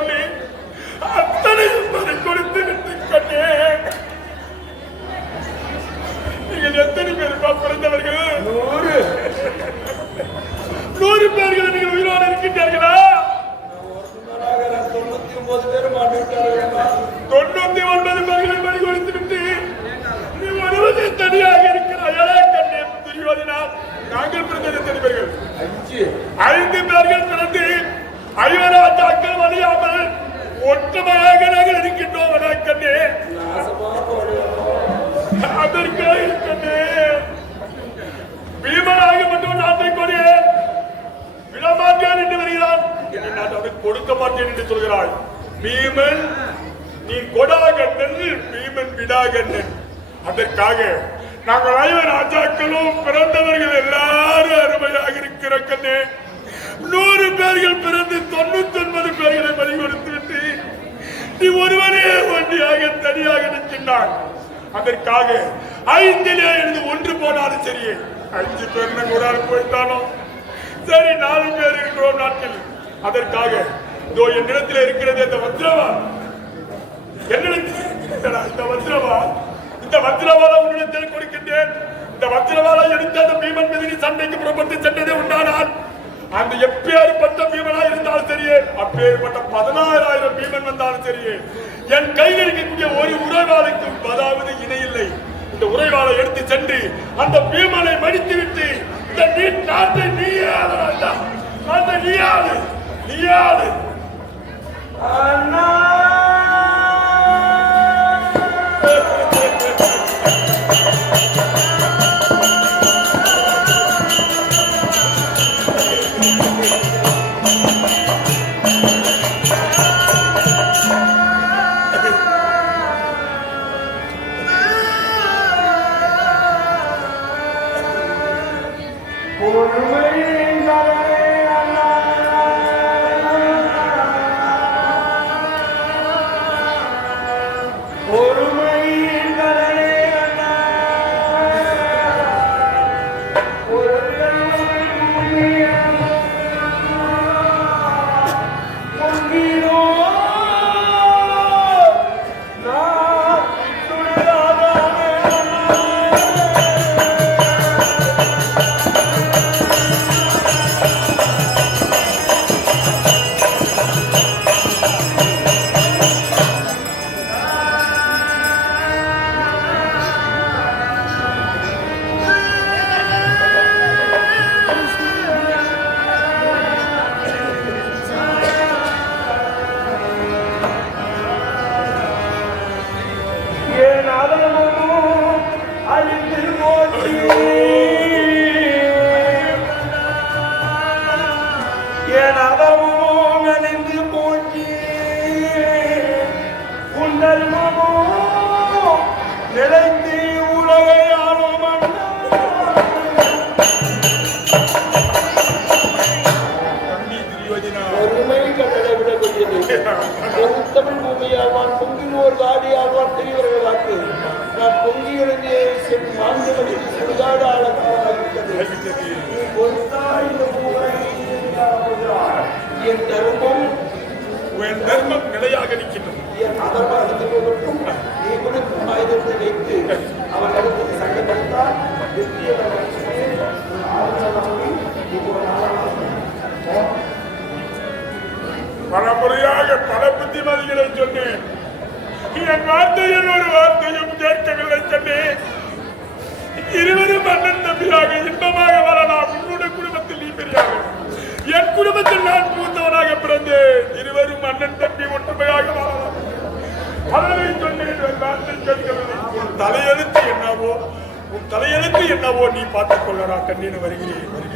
சொல்லி அத்தனையும் பறி கொடுத்து விட்டு கண்ணே நீங்கள் எத்தனை பேருப்பா பிறந்தவர்கள் நூறு. நூறு பேர்கள் நீங்கள் உயிரோடு இருக்கின்றீர்களா? ஒருத்தராக நான் தொண்ணூத்தி ஒன்பது பேர் மாட்டிவிட்டார்கள் தொண்ணூத்தி ஒன்பது பேர்களை பறி கொடுத்து விட்டு நீ ஒருவனே தனியாக இருக்கிறாயா. கண்ணே துரியோதனா நாங்கள் பிறந்தது எத்தனை பேர்கள்? அஞ்சு ஐந்து பேர்கள் பிறந்து ஐவராஜாக்கள் வழியாமல் ஒற்றுமையாக நாங்கள் இருக்கின்றோம் கண்ணே அதற்காக கண்ணே பீமனாக மட்டும் நாட்டை கொடு விடமாட்டேன் என்று வருகிறான் என்னை நான் அவனுக்கு கொடுக்க மாட்டேன் என்று சொல்கிறாள் பீமன் நீ கொடாகண்ணன் பீமன் விடாகண்ணன் அதற்காக நாங்கள் ஐவர் ராஜாக்களும் பிறந்தவர்கள் எல்லாரும் அருமையாக இருக்கிற கண்ணே நூறு பேர்கள் பிறந்து தொண்ணூத்தி ஒன்பது பேர்களை பலி கொடுத்து விட்டு நீ ஒருவரே ஒன்றியாக தனியாக நிற்கின்றான் அதற்காக ஐந்திலே இருந்து ஒன்று போனாலும் சரி அஞ்சு பேர் ஒரு ஆள் போயிட்டானோ சரி நாலு பேர் இருக்கிறோம் நாட்கள் அதற்காக இதோ என்னிடத்தில் இருக்கிறது இந்த வஜ்ரவா என்னிடத்தில் இந்த வஜ்ரவா இந்த வஜ்ரவாளை உன்னிடத்தில் கொடுக்கின்றேன். இந்த வஜ்ரவாளை எடுத்து அந்த பீமன் எப்பேற்பட்ட பீமனா இருந்தாலும் சரியே. அப்பேற்பட்ட பதினாறாயிரம் பீமன் வந்தாலும் சரியே. என் கையில் இருக்கக்கூடிய ஒரு உறைவாளுக்கும் அதாவது இணையில்லை இந்த உறைவாளை எடுத்து சென்று அந்த பீமனை மடித்து விட்டு இந்த நீ நாட்டை நீயாளு அந்த நீயாது நீயாளு அண்ணா! முறையாக பல புத்திமதிகளை சொன்னேன். என் வார்த்தையில் ஒரு வார்த்தையும் கேட்கவில்லை சொன்னேன். இருவரும் அண்ணன் தம்பியாக இன்பமாக வரலாம் உன்னுடைய குடும்பத்தில் நீ பெரியாக என் குடும்பத்தில் நான் மூத்தவனாக பிறந்தேன். இருவரும் அண்ணன் தம்பி ஒற்றுமையாக வரலாம் அதனை சொன்னேன் வார்த்தை கேட்கவில்லை. தலையெழுத்து என்னவோ உன் தலையெழுத்து என்னவோ நீ பார்த்துக் கொள்ளடா கண்ணீர் வருகிறேன்.